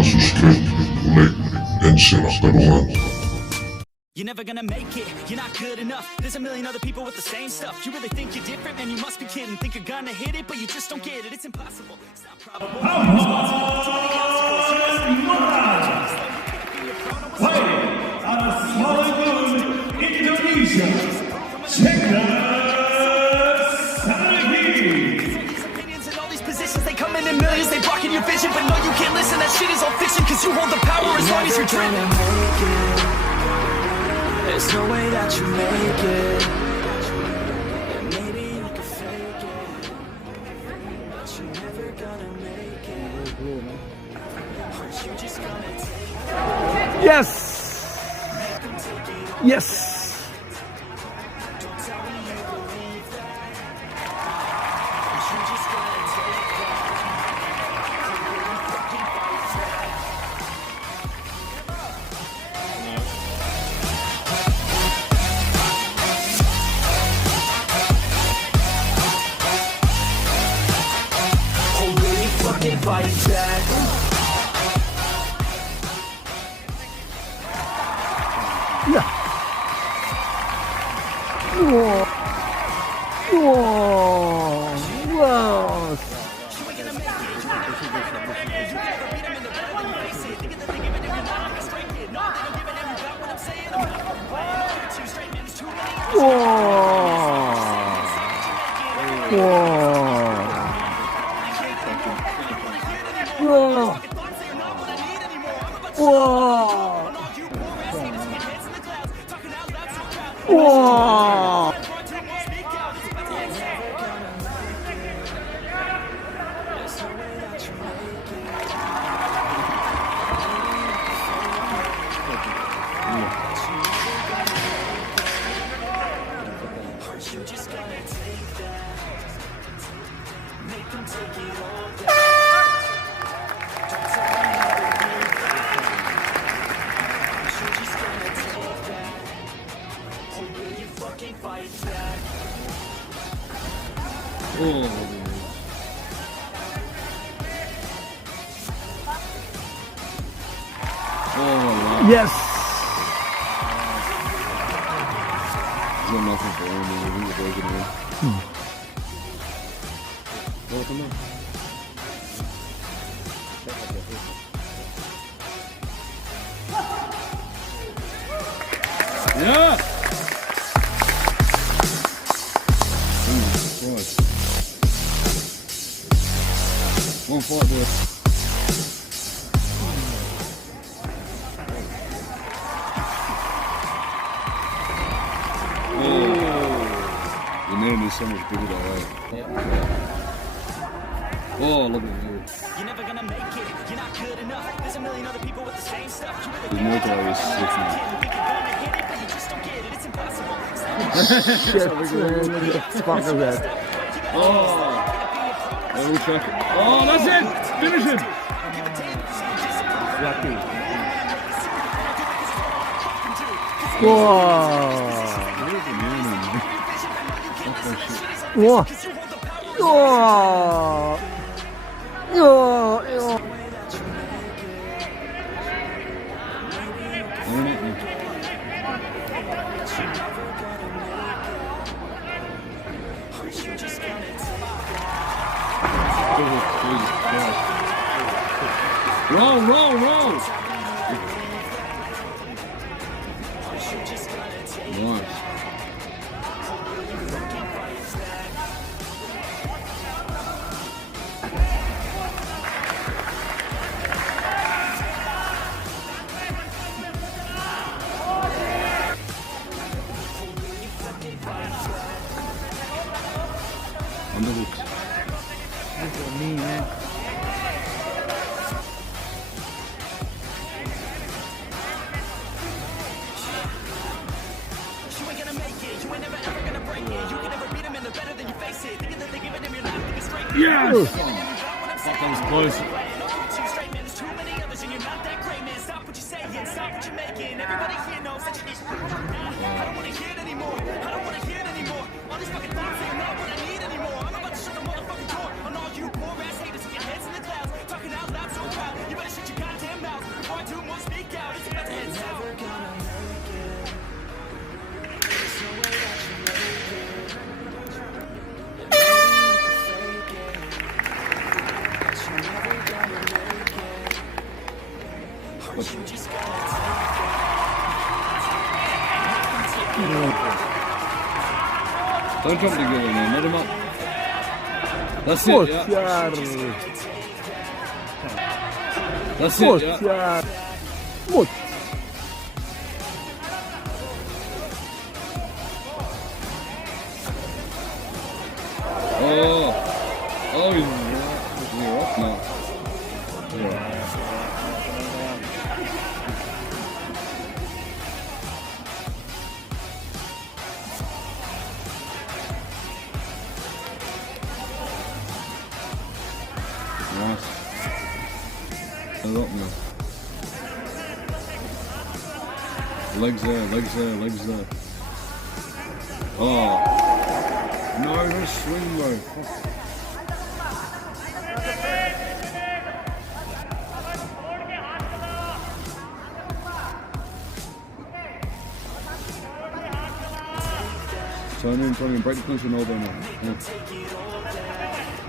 straight, leg, and sinakaluhan. You're never gonna make it, you're not good enough. There's a million other people with the same stuff. You really think you're different, man, you must be kidding. Think you're gonna hit it, but you just don't get it. It's impossible, it's not probable. Fighting out of Smalangun, Indonesia, Chandra Sagi. Opinions in all these positions, they come in millions, they blocking your vision. But no, you can't listen, that shit is all fiction. Cause you hold the power as long as you're dreaming. There's no way that you make it. And maybe you can fake it, but you're never gonna make it. Aren't you just gonna take it? Yes! Yes! Don't tell me you believe that. Aren't you just gonna take that? Fucking fight that. Oh, really fucking fight that. Ja. Wow. Wow. Wow. Wow. Yes. He's got nothing for him, man. He's breaking away. Oh, come on. Yeah! One fight, boy. Your name is so much bigger than that. Oh, look at you. You're never gonna make it, you're not good enough. There's a million other people with the same stuff. You really The think Muay Thai is you're sick, man. think you're gonna hit it, but you just don't get it. It's impossible. Shit, man. Look at the fuck of that. Oh! We'll check it. Oh, that's it! Finish it! Wow. Wow. Wow. Roll! Nice. Underhook. Look at me, man. You ain't gonna make it, you ain't never ever gonna break it. You can never beat them and they're better than you face it. Thinking that they give it them, you're not thinking straight. Yes! That was close. Too straight, man, there's too many others and you're not that great, man. Stop what you're saying, stop what you're making. Everybody here knows that you need. I don't wanna hear it anymore. I don't wanna hear it anymore. All these fucking thoughts, they're not what I need anymore. I'm about to shut the motherfucking door on all you poor ass haters with your heads in the clouds. Talking out loud so proud. You better shut your goddamn Don't jump together, man. Let him up. That's it, yeah. Mutjar. That's it, yeah. Mutjar. Mut. Oh. Oh, he's off now. Yeah. Nice. A lot more. Legs there, legs there, legs there. Oh. No, no swing, bro. Turn in, break the clinch and elbow now. Yeah.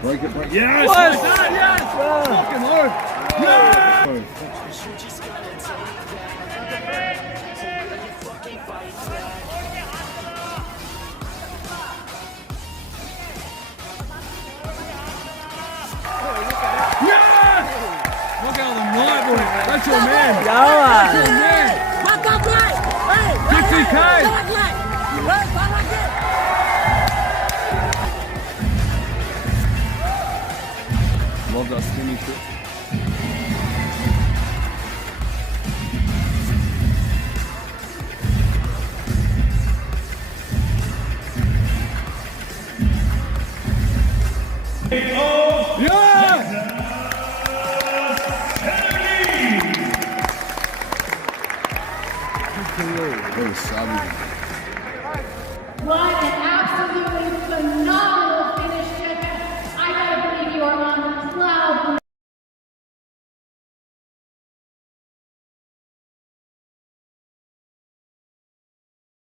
Break it, break it. Yes! Yes! Like that, yes! Fucking hard! Yes! Yes! Look out the light, boy. That's your man. That's your man. Back up right! Hey! Dixie K. Back right! Right, back like this! Love that skinny shit. Yeah! That was savage. What an absolutely phenomenal